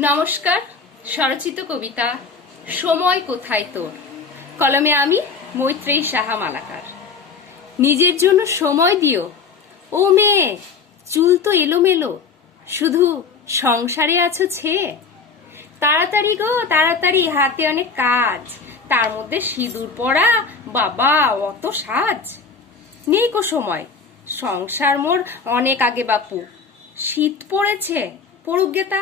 নমস্কার। স্বরচিত কবিতা সময় কোথায় তোর, কলমে আমি মৈত্রেয়ী সাহা মালাকার। নিজের জন্য সময় দিও ও মেয়ে, চুল তো এলোমেলো, শুধু সংসারে আছো ছেয়ে। তাড়াতাড়ি গো তাড়াতাড়ি, হাতে অনেক কাজ, তার মধ্যে সিঁদুর পরা, বাবা অত সাজ। নেই কো সময়, সংসার মোর অনেক আগে বাপু। শীত পড়েছে, পড়ুক গেতা,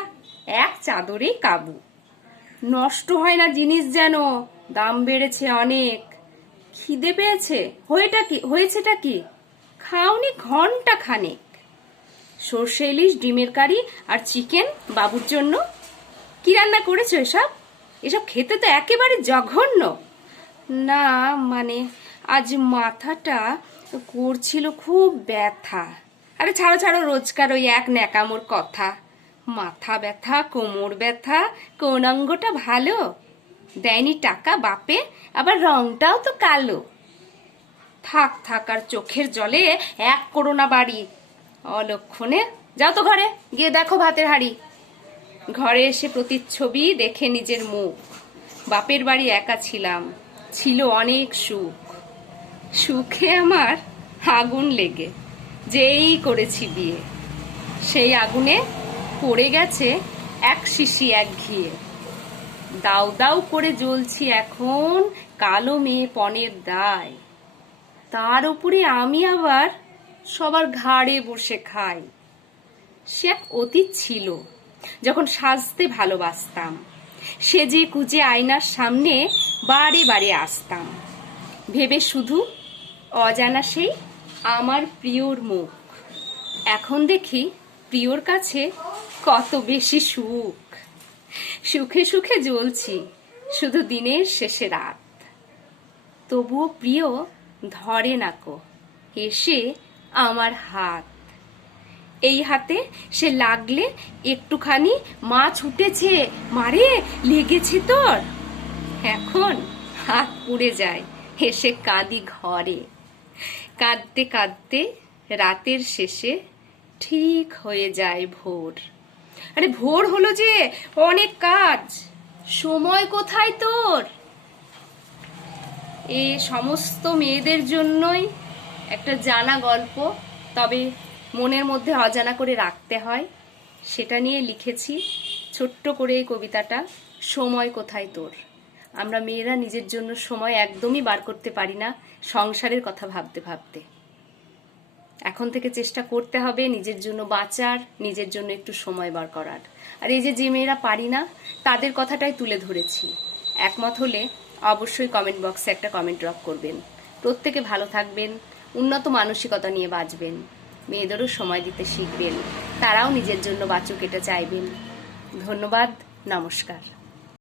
এক চাদরেই কাবু। নষ্ট হয় না জিনিস যেন, দাম বেড়েছে অনেক। খিদে পেয়েছে, হয়েছেটা কি, খাওনি ঘন্টা খানেক। সর্ষে ইলিশ, ডিমের কারি আর চিকেন বাবুর জন্য। কি রান্না করেছো এসব? এসব খেতে তো একেবারে জঘন্য। না মানে আজ মাথাটা করছিল খুব ব্যথা। আরে ছাড়ো ছাড়ো, রোজকার ওই এক ন্যাকামোর কথা। মাথা ব্যথা, কোমর ব্যথা, কোন অঙ্গটা ভালো? দেয়নি টাকা বাপে, আবার রংটাও তো কালো। থাক থাক, আর চোখের জলে এক করোনা বাড়ি। অলক্ষণে যাও তো ঘরে, গিয়ে দেখো ভাতের হাঁড়ি। ঘরে এসে প্রতিচ্ছবি দেখে নিজের মুখ। বাপের বাড়ি একা ছিলাম, ছিল অনেক সুখ। সুখে আমার আগুন লেগে যেই করেছি বিয়ে, সেই আগুনে পড়ে গেছে এক শিশি এক ঘিয়ে। দাউ দাউ করে জ্বলছি এখন, কালো মেয়ে পণের দায়। তার উপরে আমি আবার সবার ঘাড়ে বসে খাই। সে এক অতীত ছিল, যখন সাজতে ভালোবাসতাম, সেজে কুজে আয়নার সামনে বারে বারে আসতাম, ভেবে শুধু অজানা সেই আমার প্রিয়র মুখ। এখন দেখি প্রিয়র কাছে কত বেশি সুখ। সুখে সুখে জ্বলছি শুধু দিনের শেষে রাত। তবুও প্রিয় ধরে নাকো এসে আমার হাত। এই হাতে সে লাগলে একটুখানি মা ছুটেছে, মারে লেগেছে তোর। এখন হাত পুড়ে যায়, এসে কাঁদি ঘরে। কাঁদতে কাঁদতে রাতের শেষে ঠিক হয়ে যায় ভোর। আরে ভোর হলো যে, অনেক কাজ, সময় কোথায় তোর? এ সমস্ত মেয়েদের জন্যই একটা জানা গল্প, তবে মনের মধ্যে অজানা করে রাখতে হয়। সেটা নিয়ে লিখেছি ছোট্ট করে এই কবিতাটা, সময় কোথায় তোর। আমরা মেয়েরা নিজের জন্য সময় একদমই বার করতে পারি না, সংসারের কথা ভাবতে ভাবতে। এখন থেকে চেষ্টা করতে হবে নিজের জন্য বাঁচার, নিজের জন্য একটু সময় বার করার। আর এই যে মেয়েরা পারি না, তাদের কথাটাই তুলে ধরেছি। একমত হলে অবশ্যই কমেন্ট বক্সে একটা কমেন্ট ড্রপ করবেন। প্রত্যেকে ভালো থাকবেন, উন্নত মানসিকতা নিয়ে বাঁচবেন, মেয়েদেরও সময় দিতে শিখবেন, তারাও নিজের জন্য বাঁচুক এটা চাইবেন। ধন্যবাদ, নমস্কার।